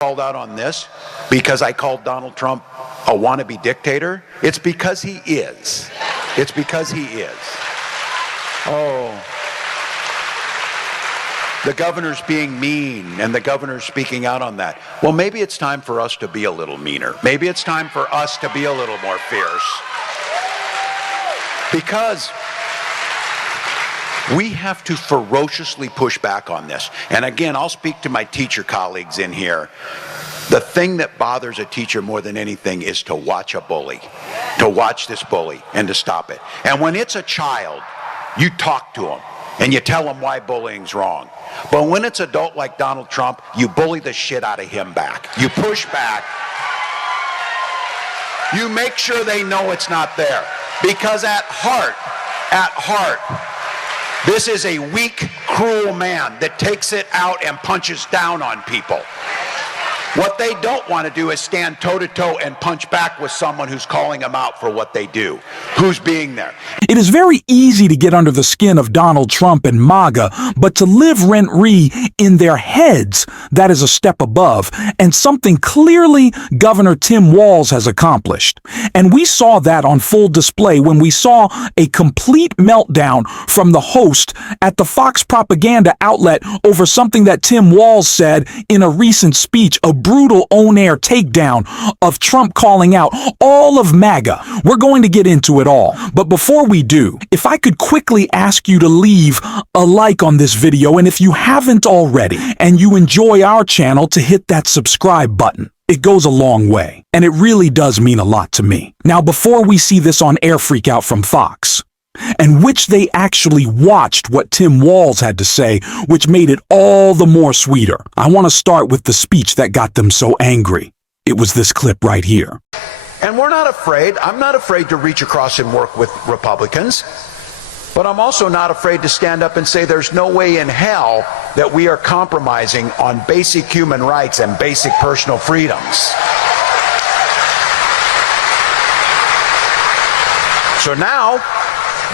Called out on this because I called Donald Trump a wannabe dictator. It's because he is. It's because he is. Oh, the governor's being mean and the governor's speaking out on that. Well, maybe it's time for us to be a little meaner. Maybe it's time for us to be a little more fierce. Because we have to ferociously push back on this. And again, I'll speak to my teacher colleagues in here. The thing that bothers a teacher more than anything is to watch a bully, to watch this bully and to stop it. And when it's a child, you talk to them and you tell them why bullying's wrong. But when it's adult like Donald Trump, you bully the shit out of him back. You push back. You make sure they know it's not there. Because at heart, this is a weak, cruel man that takes it out and punches down on people. What they don't want to do is stand toe-to-toe and punch back with someone who's calling them out for what they do, who's being there. It is very easy to get under the skin of Donald Trump and MAGA, but to live rent-free in their heads, that is a step above, and something clearly Governor Tim Walz has accomplished. And we saw that on full display when we saw a complete meltdown from the host at the Fox propaganda outlet over something that Tim Walz said in a recent speech, a brutal on-air takedown of Trump calling out all of MAGA. We're going to get into it all. But before we do, if I could quickly ask you to leave a like on this video, and if you haven't already, and you enjoy our channel, to hit that subscribe button. It goes a long way, and it really does mean a lot to me. Now, before we see this on air freakout from Fox, and which they actually watched what Tim Walz had to say, which made it all the more sweeter, I want to start with the speech that got them so angry. It was this clip right here. And we're not afraid. I'm not afraid to reach across and work with Republicans. But I'm also not afraid to stand up and say there's no way in hell that we are compromising on basic human rights and basic personal freedoms. So now,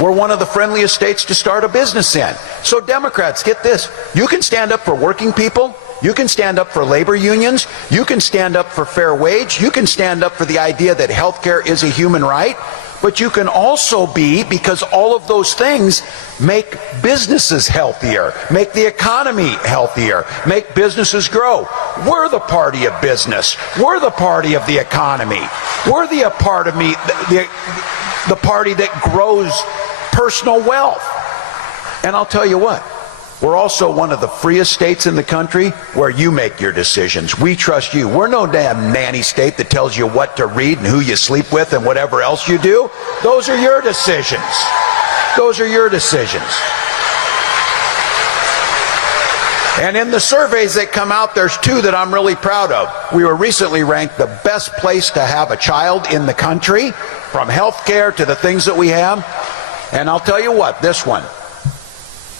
we're one of the friendliest states to start a business in. So Democrats, get this. You can stand up for working people. You can stand up for labor unions. You can stand up for fair wage. You can stand up for the idea that healthcare is a human right. But you can also be, because all of those things make businesses healthier, make the economy healthier, make businesses grow. We're the party of business. We're the party of the economy. We're the party that grows personal wealth. And I'll tell you what, we're also one of the freest states in the country where you make your decisions. We trust you. We're no damn nanny state that tells you what to read and who you sleep with and whatever else you do. Those are your decisions. Those are your decisions. And in the surveys that come out, there's two that I'm really proud of. We were recently ranked the best place to have a child in the country, from health care to the things that we have. And I'll tell you what, this one,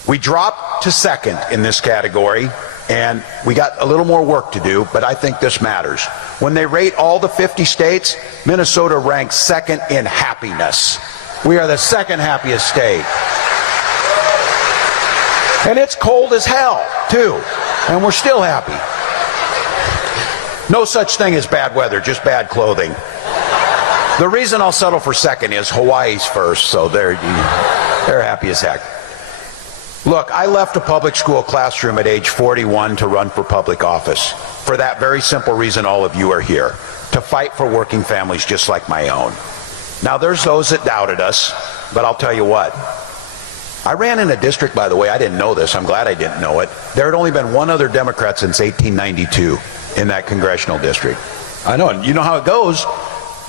we dropped to second in this category, and we got a little more work to do, but I think this matters. When they rate all the 50 states, Minnesota ranks second in happiness. We are the second happiest state. And it's cold as hell, too, and we're still happy. No such thing as bad weather, just bad clothing. The reason I'll settle for second is Hawaii's first, so they're happy as heck. Look, I left a public school classroom at age 41 to run for public office. For that very simple reason all of you are here, to fight for working families just like my own. Now, there's those that doubted us, but I'll tell you what. I ran in a district, by the way, I didn't know this, I'm glad I didn't know it. There had only been one other Democrat since 1892 in that congressional district. I know, and you know how it goes.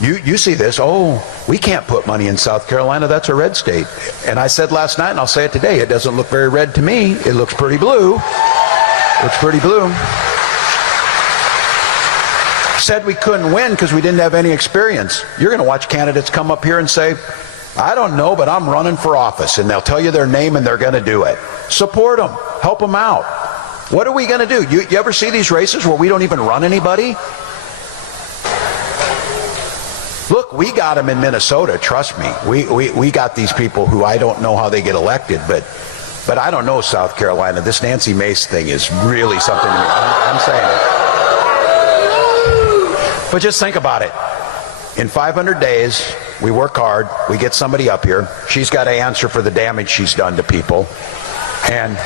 You see this, oh, we can't put money in South Carolina, that's a red state. And I said last night, and I'll say it today, it doesn't look very red to me. It looks pretty blue. Looks pretty blue. Said we couldn't win because we didn't have any experience. You're going to watch candidates come up here and say, I don't know, but I'm running for office. And they'll tell you their name and they're going to do it. Support them. Help them out. What are we going to do? You ever see these races where we don't even run anybody? Look, we got them in Minnesota, trust me. We got these people who I don't know how they get elected, but I don't know South Carolina. This Nancy Mace thing is really something to me. I'm saying it. But just think about it. In 500 days, we work hard, we get somebody up here, she's got to answer for the damage she's done to people, and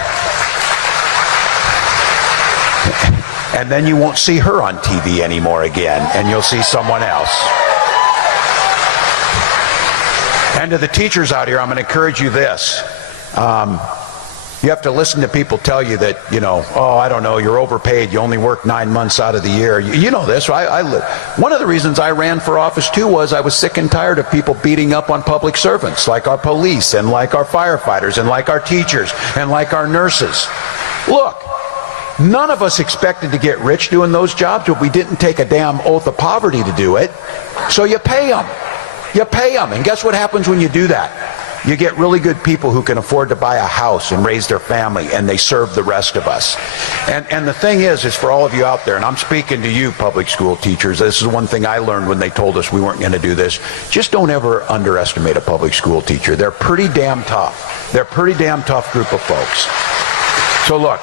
then you won't see her on TV anymore again, and you'll see someone else. And to the teachers out here, I'm going to encourage you this. You have to listen to people tell you that, oh, I don't know, you're overpaid, you only work 9 months out of the year. You know this. One of the reasons I ran for office, too, was I was sick and tired of people beating up on public servants, like our police, and like our firefighters, and like our teachers, and like our nurses. Look, none of us expected to get rich doing those jobs, but we didn't take a damn oath of poverty to do it. So you pay them. You pay them. And guess what happens when you do that? You get really good people who can afford to buy a house and raise their family, and they serve the rest of us. And the thing is for all of you out there, and I'm speaking to you public school teachers, this is one thing I learned when they told us we weren't going to do this. Just don't ever underestimate a public school teacher. They're pretty damn tough. They're a pretty damn tough group of folks. So look,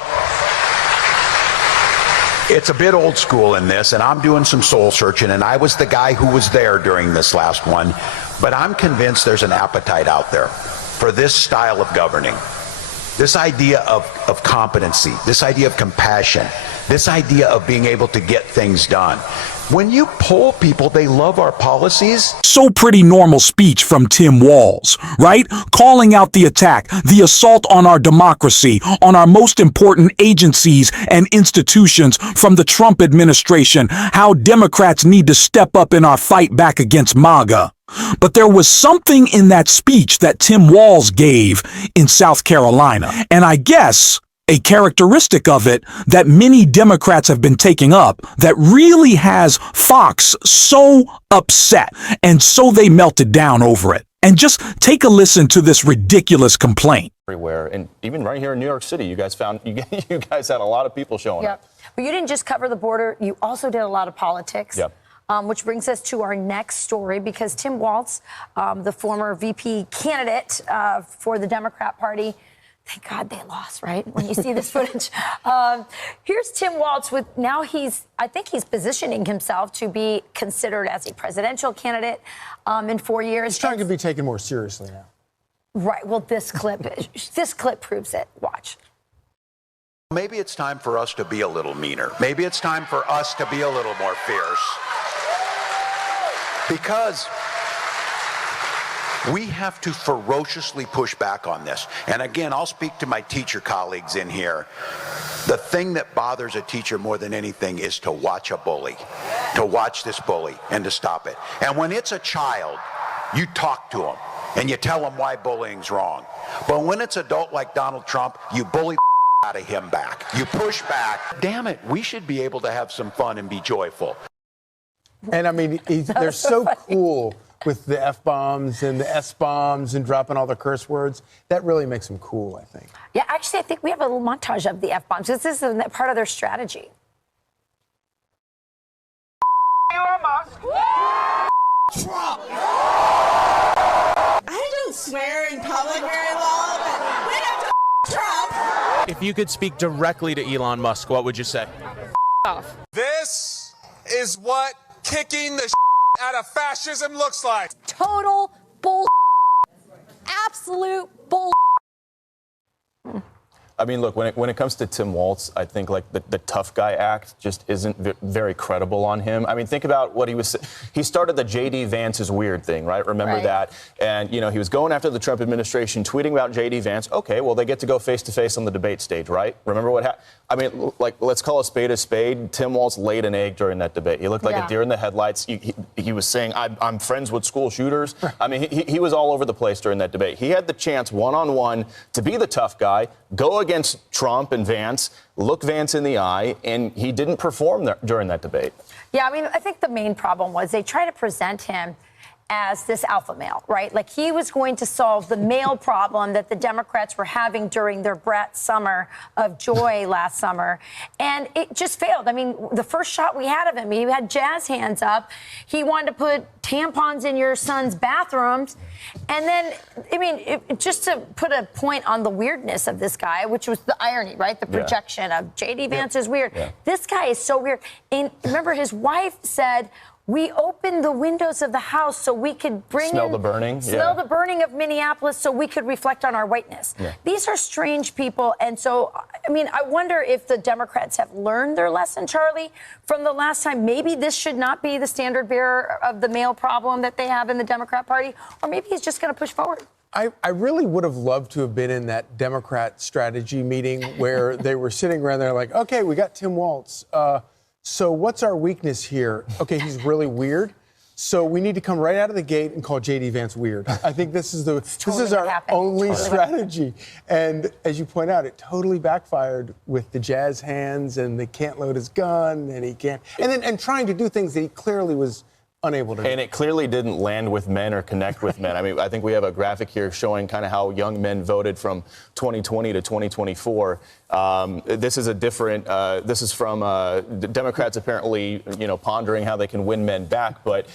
it's a bit old school in this, and I'm doing some soul searching, and I was the guy who was there during this last one, but I'm convinced there's an appetite out there for this style of governing, this idea of competency, this idea of compassion, this idea of being able to get things done. When you poll people, they love our policies. So pretty normal speech from Tim Walz, right? Calling out the attack, the assault on our democracy, on our most important agencies and institutions from the Trump administration, how Democrats need to step up in our fight back against MAGA. But there was something in that speech that Tim Walz gave in South Carolina, and I guess a characteristic of it that many Democrats have been taking up that really has Fox so upset, and so they melted down over it. And just take a listen to this ridiculous complaint. Everywhere, and even right here in New York City, you guys had a lot of people showing up. But you didn't just cover the border, you also did a lot of politics. Yep. Which brings us to our next story, because Tim Walz, the former VP candidate for the Democrat Party, thank God they lost, right? When you see this footage. Here's Tim Walz with, now I think he's positioning himself to be considered as a presidential candidate in 4 years. He's trying to be taken more seriously now. Right, well, this clip proves it. Watch. Maybe it's time for us to be a little meaner. Maybe it's time for us to be a little more fierce. Because we have to ferociously push back on this. And again, I'll speak to my teacher colleagues in here. The thing that bothers a teacher more than anything is to watch a bully, to watch this bully and to stop it. And when it's a child, you talk to them and you tell them why bullying's wrong. But when it's adult like Donald Trump, you bully out of him back. You push back. Damn it, we should be able to have some fun and be joyful. And I mean, they're so cool with the F-bombs and the S-bombs and dropping all the curse words. That really makes them cool, I think. Yeah, actually, I think we have a little montage of the F-bombs. This is part of their strategy. Elon Musk. Trump. I don't swear in public very well, but we have to Trump. If you could speak directly to Elon Musk, what would you say? Off. This is what kicking the out of fascism looks like. Total bull. Absolute bull. I mean, look, when it comes to Tim Walz, I think like the tough guy act just isn't very credible on him. I mean, think about what he started the J.D. Vance is weird thing, right? Remember that? And, he was going after the Trump administration, tweeting about J.D. Vance. Okay, well, they get to go face to face on the debate stage, right? Remember what happened? I mean, like, let's call a spade a spade. Tim Walz laid an egg during that debate. He looked like a deer in the headlights. He was saying, I'm friends with school shooters. I mean, he was all over the place during that debate. He had the chance one-on-one to be the tough guy, go against Trump and Vance, look Vance in the eye, and he didn't perform during that debate. Yeah, I mean, I think the main problem was they try to present him as this alpha male, right? Like he was going to solve the male problem that the Democrats were having during their Brat summer of joy last summer. And it just failed. I mean, the first shot we had of him, he had jazz hands up. He wanted to put tampons in your son's bathrooms. And then, I mean, just to put a point on the weirdness of this guy, which was the irony, right? The projection of J.D. Vance is weird. This guy is so weird. And remember, his wife said, We opened the windows of the house so we could Smell the burning? Smell Yeah. the burning of Minneapolis so we could reflect on our whiteness. Yeah. These are strange people. And so, I mean, I wonder if the Democrats have learned their lesson, Charlie, from the last time. Maybe this should not be the standard bearer of the male problem that they have in the Democrat Party, or maybe he's just going to push forward. I really would have loved to have been in that Democrat strategy meeting where they were sitting around there like, okay, we got Tim Waltz. So what's our weakness here? Okay, he's really weird. So we need to come right out of the gate and call J.D. Vance weird. I think this is our only strategy. And as you point out, it totally backfired with the jazz hands and they can't load his gun and he can't. And trying to do things that he clearly was unable to do. And it clearly didn't land with men or connect with men. I mean, I think we have a graphic here showing kind of how young men voted from 2020 to 2024. This is a different. This is from the Democrats apparently, pondering how they can win men back. But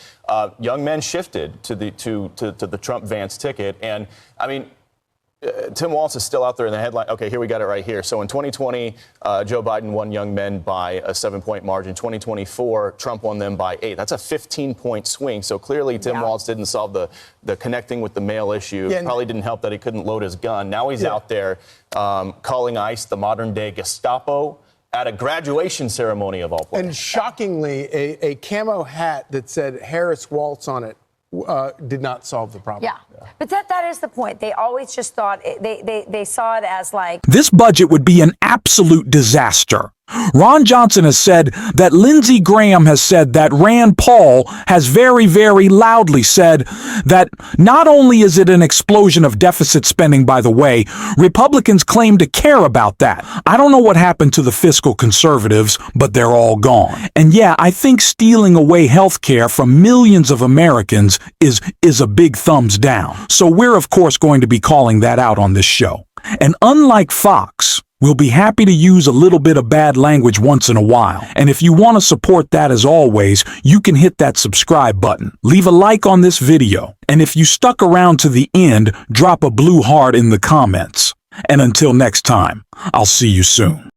young men shifted to the Trump-Vance ticket, and I mean. Tim Walz is still out there in the headline. Okay, here we got it right here. So in 2020, Joe Biden won young men by a 7-point margin. 2024, Trump won them by 8. That's a 15-point swing. So clearly, Tim Walz didn't solve the connecting with the male issue. Yeah, probably didn't help that he couldn't load his gun. Now he's out there calling ICE the modern-day Gestapo at a graduation ceremony of all places. And shockingly, a camo hat that said Harris Waltz on it did not solve the problem. Yeah. But that is the point. They always just thought, they saw it as like. This budget would be an absolute disaster. Ron Johnson has said that Lindsey Graham has said that Rand Paul has very, very loudly said that not only is it an explosion of deficit spending, by the way, Republicans claim to care about that. I don't know what happened to the fiscal conservatives, but they're all gone. And yeah, I think stealing away health care from millions of Americans is a big thumbs down. So we're, of course, going to be calling that out on this show. And unlike Fox, we'll be happy to use a little bit of bad language once in a while. And if you want to support that, as always, you can hit that subscribe button. Leave a like on this video. And if you stuck around to the end, drop a blue heart in the comments. And until next time, I'll see you soon.